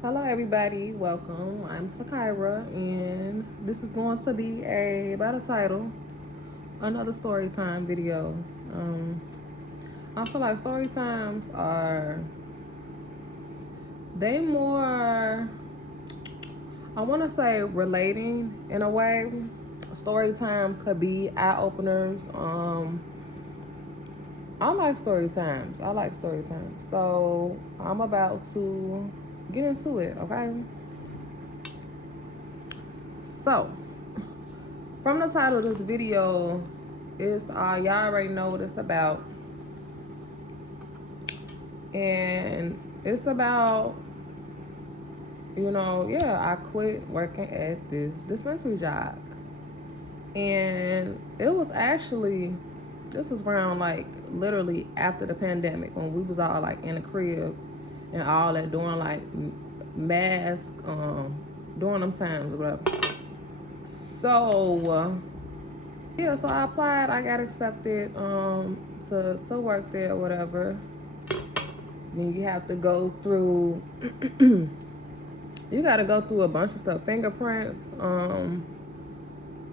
Hello everybody, welcome. I'm Sakira and this is going to be about a title, another story time video. Um I feel like story times are they more, I want to say, relating in a way. Story time could be eye openers. I like story times. I like story times. So I'm about to get into it, okay? So from the title of this video, y'all already know what it's about. And it's about, I quit working at this dispensary job. And it was actually, this was around like literally after the pandemic when we was all like in the crib and all that doing like mask, during them times or whatever. So, yeah, so I applied, I got accepted to work there or whatever. Then you have to go through you gotta go through a bunch of stuff. Fingerprints,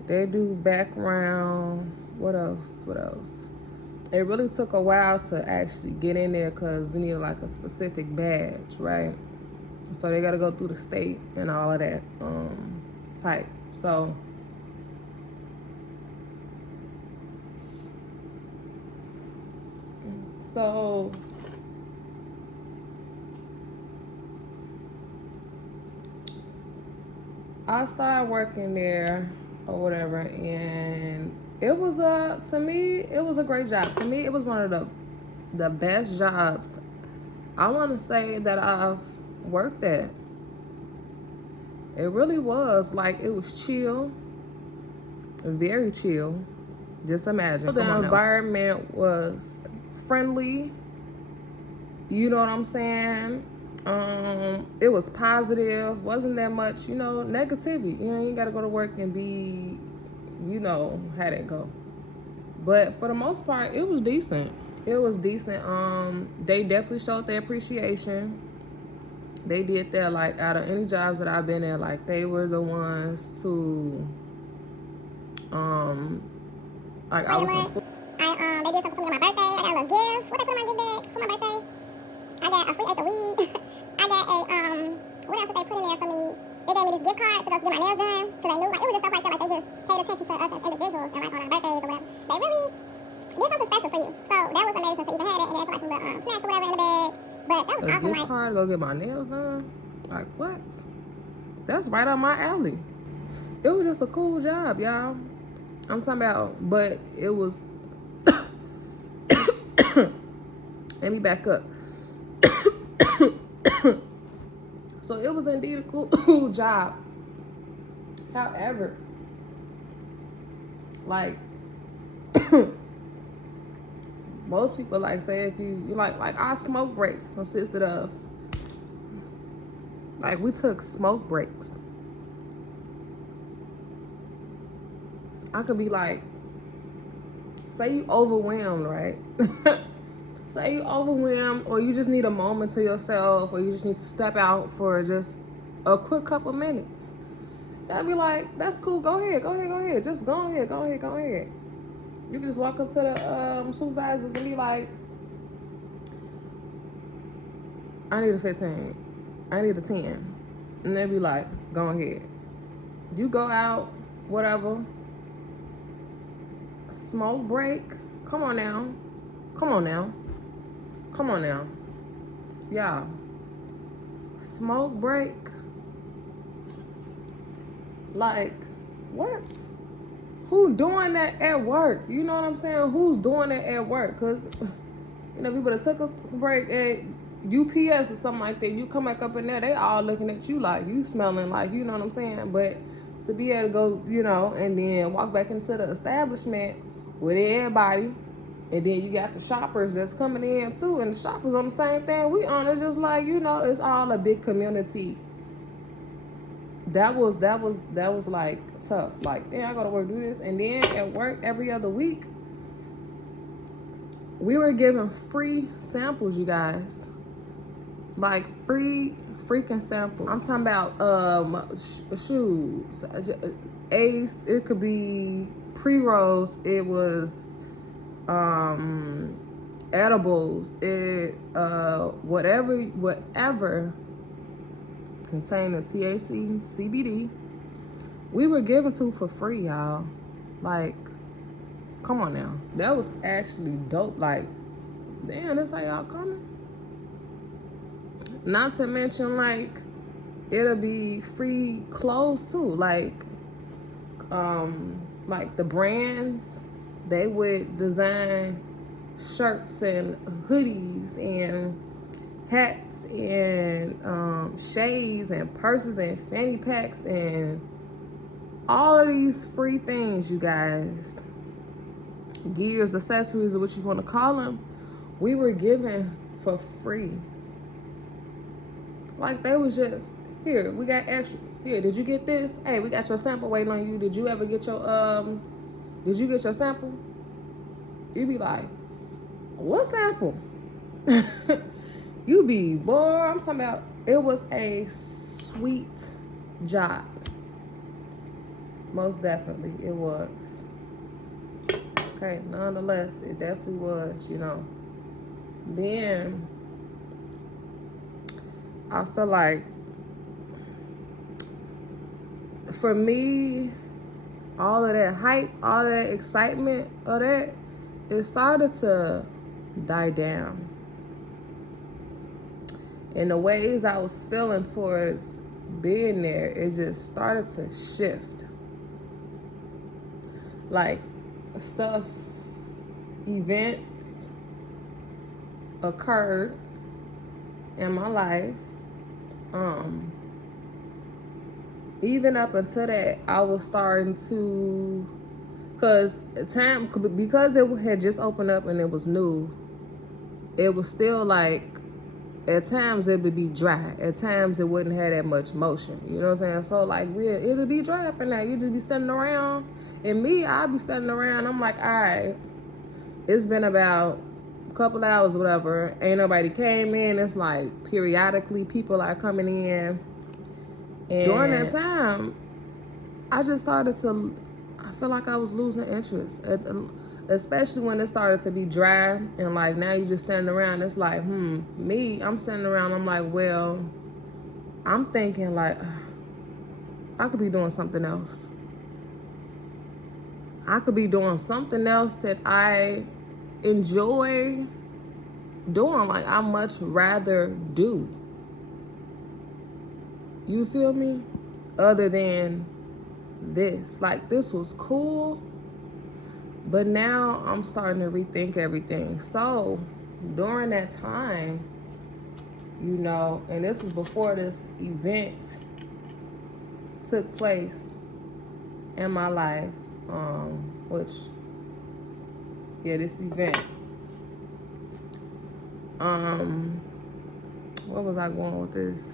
they do background, what else? It really took a while to actually get in there because you need like a specific badge, right? So they gotta go through the state and all of that type. So I started working there or whatever, and it was to me it was a great job. To me, it was one of the best jobs I want to say that I've worked at. It really was, like, it was chill, very chill. Just imagine. The environment was friendly. You know what I'm saying? It was positive. Wasn't that much, negativity. You gotta go to work and be, how that go. But for the most part, it was decent. It was decent. They definitely showed their appreciation. They did that, like, out of any jobs that I've been in, like, they were the ones to, like, I was. They did something for me on my birthday. I got a little gift. What they put in my gift bag for my birthday? I got a free acre weed. I got a what else did they put in there for me? They gave me this gift card to go get my nails done because they knew, like, it was just stuff like that. Like, they just paid attention to us as individuals and, like, on our birthdays or whatever. They really did something special for you. So that was amazing to even have it, and they put like some little snacks or whatever in the bag. But that was A awesome. gift card to go get my nails done? Like, what? That's right up my alley. It was just a cool job, y'all. I'm talking about, but it was. Let me back up. So it was indeed a cool job. However, like, most people, like, say if you like our smoke breaks consisted of, like, we took smoke breaks. I could be like, say you overwhelmed, right? Say you overwhelmed, or you just need a moment to yourself, or you just need to step out for just a quick couple minutes. I'd be like, that's cool, go ahead. Just go ahead. You can just walk up to the supervisors and be like, I need a 15. I need a 10. And they'd be like, go ahead. You go out, whatever. Smoke break. Come on now. Y'all. Smoke break. Like, what? Who doing that at work? You know what I'm saying? Who's doing that at work? Because, we would have took a break at UPS or something like that. You come back up in there, they all looking at you like you smelling, like, you know what I'm saying? But to be able to go, and then walk back into the establishment with everybody, and then you got the shoppers that's coming in too, and the shoppers on the same thing we on. It's just like, it's all a big community. That was like tough. Like, I gotta work, do this. And then at work every other week, we were giving free samples, you guys. Like free freaking samples. I'm talking about shoes, Ace. It could be pre-rolls. It was edibles. It whatever containing THC, CBD. We were given to for free, y'all. Like, come on now. That was actually dope. Like, damn, that's how y'all coming. Not to mention, like, it'll be free clothes too. Like the brands, they would design shirts and hoodies and hats and shades and purses and fanny packs and all of these free things, you guys. Gears, accessories, or what you want to call them, we were given for free. Like, they was just, here, we got extras. Here, did you get this? Hey, we got your sample waiting on you. Did you ever get your sample? You be like, what sample? You be, boy, I'm talking about, it was a sweet job. Most definitely, it was. Okay, nonetheless, it definitely was, you know. Then, I feel like, for me, all of that hype, all of that excitement of that, it started to die down. And the ways I was feeling towards being there, it just started to shift. Like, events occurred in my life. Even up until that, I was starting to, because it had just opened up and it was new, it was still like, at times it would be dry. At times it wouldn't have that much motion. You know what I'm saying? So like, it would be dry up in there. You just be standing around. And me, I'd be standing around. I'm like, all right, it's been about a couple hours or whatever. Ain't nobody came in. It's like periodically people are coming in. And during that time, I just started to, I feel like I was losing interest. Especially when it started to be dry and like now you just standing around. It's like, I'm sitting around. I'm like, well, I'm thinking like, I could be doing something else. I could be doing something else that I enjoy doing. Like, I much rather do. You feel me? Other than this. Like, this was cool. But now I'm starting to rethink everything. So during that time, you know, and this was before this event took place in my life, this event. Where was I going with this?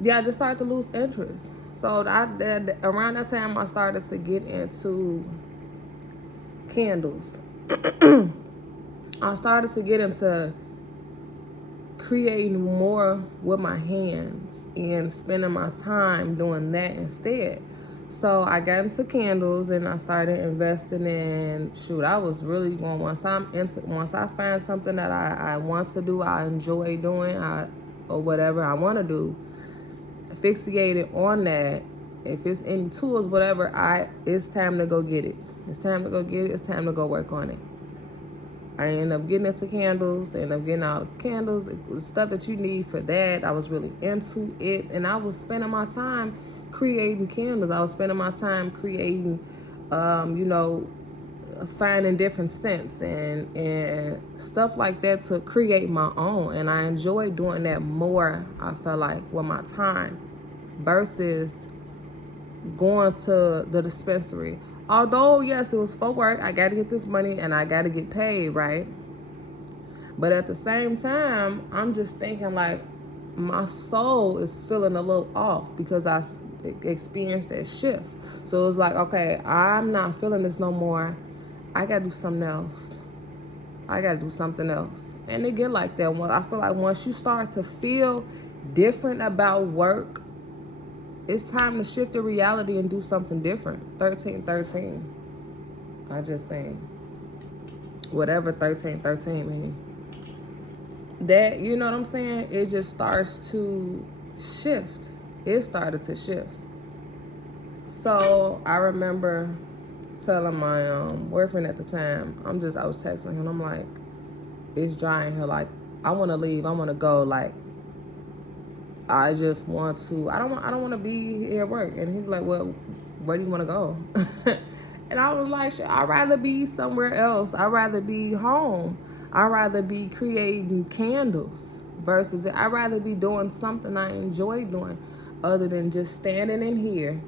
Yeah, I just started to lose interest. So around that time, I started to get into candles. I started to get into creating more with my hands and spending my time doing that instead. So I got into candles and I started investing in, I was really going, once I find something that I want to do, I enjoy doing, or whatever I want to do, fixated on that. If it's any tools, whatever, it's time to go get it. It's time to go get it. It's time to go work on it. I ended up getting into candles, ended up getting all the candles, the stuff that you need for that. I was really into it, and I was spending my time creating candles. I was spending my time creating, finding different scents and stuff like that to create my own. And I enjoyed doing that more, I felt like, with my time versus going to the dispensary. Although, yes, it was for work. I got to get this money and I got to get paid, right? But at the same time, I'm just thinking like my soul is feeling a little off because I experienced that shift. So it was like, okay, I'm not feeling this no more. I got to do something else. I gotta do something else. And it get like that. I feel like once you start to feel different about work, it's time to shift the reality and do something different. 1313. I just think whatever 1313 means. That, you know what I'm saying? It just starts to shift. It started to shift. So I remember telling my boyfriend at the time, I was texting him, I'm like, it's dry in here, like, I want to leave, I want to go, like, I just want to, I don't want to be here at work. And he's like, well, where do you want to go? And I was like, shit, I'd rather be somewhere else. I'd rather be home. I'd rather be creating candles versus, I'd rather be doing something I enjoy doing other than just standing in here.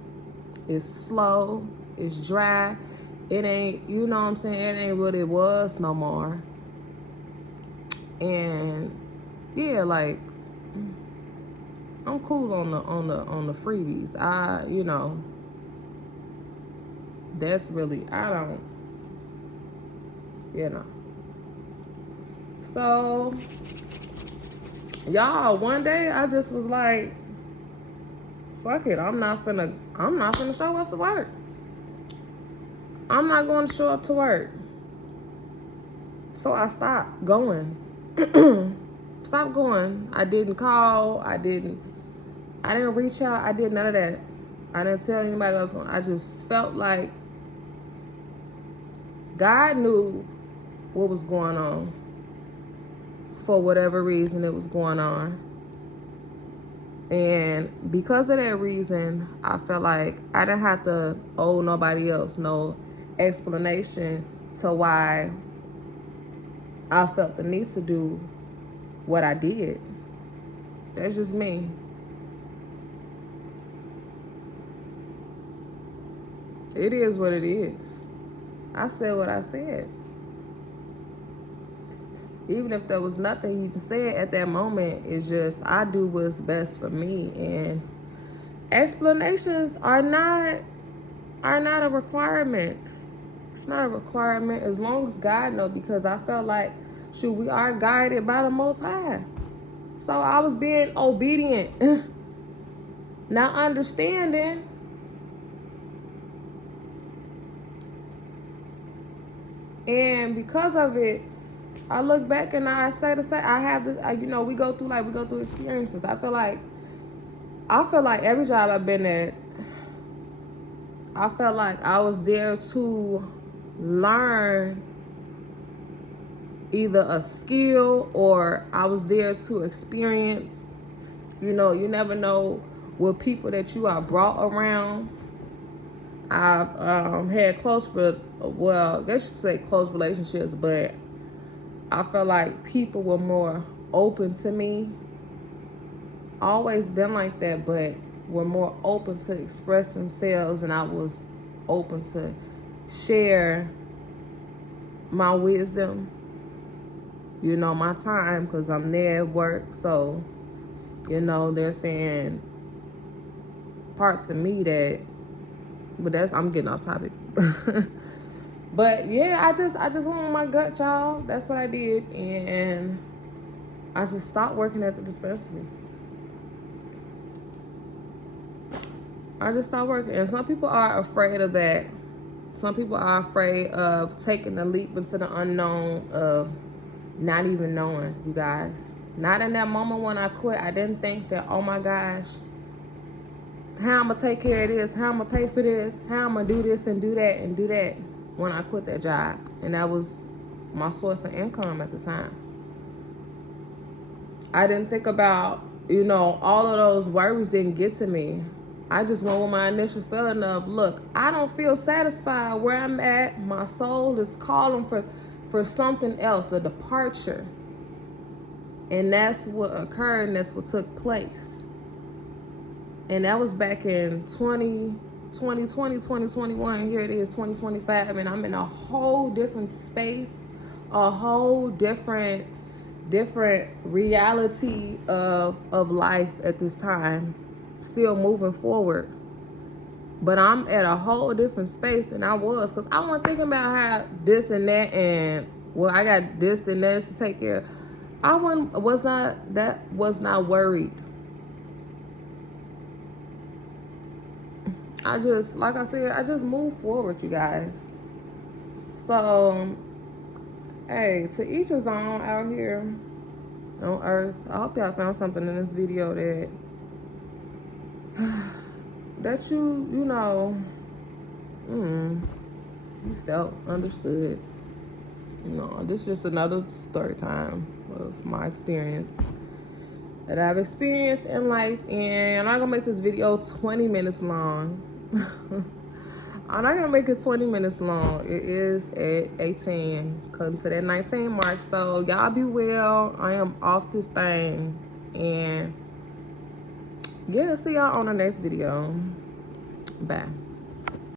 It's slow, it's dry, it ain't, you know what I'm saying, it ain't what it was no more. And yeah, like, I'm cool on the freebies. You know, that's really, I don't, you know. So y'all, one day I just was like, fuck it, I'm not finna show up to work. I'm not going to show up to work. So I stopped going. Stop going. I didn't call. I didn't reach out. I did none of that. I didn't tell anybody else. I just felt like God knew what was going on. For whatever reason it was going on. And because of that reason, I felt like I didn't have to owe nobody else no explanation to why I felt the need to do what I did. That's just me. It is what it is. I said what I said. Even if there was nothing even said at that moment, it's just I do what's best for me. And explanations are not a requirement. It's not a requirement as long as God knows, because I felt like, shoot, we are guided by the Most High. So I was being obedient, not understanding. And because of it, I look back and I say the same. I have this, you know, we go through experiences. I feel like every job I've been at, I felt like I was there to learn either a skill or I was there to experience. You know, you never know what people that you are brought around. I've had I guess you could say close relationships, but I felt like people were more open to me. Always been like that, but were more open to express themselves, and I was open to share my wisdom, you know, my time, because I'm there at work. So, you know, they're saying parts of me that, but I'm getting off topic. But yeah, I just went with my gut, y'all. That's what I did. And I just stopped working at the dispensary. I just stopped working. And some people are afraid of that. Some people are afraid of taking the leap into the unknown, of not even knowing, you guys. Not in that moment when I quit, I didn't think that, oh my gosh, how I'm going to take care of this, how I'm going to pay for this, how I'm going to do this and do that and do that when I quit that job. And that was my source of income at the time. I didn't think about, you know, all of those worries didn't get to me. I just went with my initial feeling of, look, I don't feel satisfied where I'm at. My soul is calling for something else, a departure. And that's what occurred, and that's what took place. And that was back in 2021. Here it is, 2025, and I'm in a whole different space, a whole different reality of life at this time, still moving forward. But I'm at a whole different space than I was, because I wasn't thinking about how this and that and well, I got this and that to take care of. I was not worried. I just, like I said, I just moved forward, you guys. So, hey, to each his own out here on earth. I hope y'all found something in this video that you know, you felt understood. You know, this is just another story time of my experience that I've experienced in life. And I'm not gonna make this video 20 minutes long. I'm not gonna make it 20 minutes long. It is at 18, come to that 19 mark. So y'all be well. I am off this thing. And yeah, see y'all on the next video. Bye.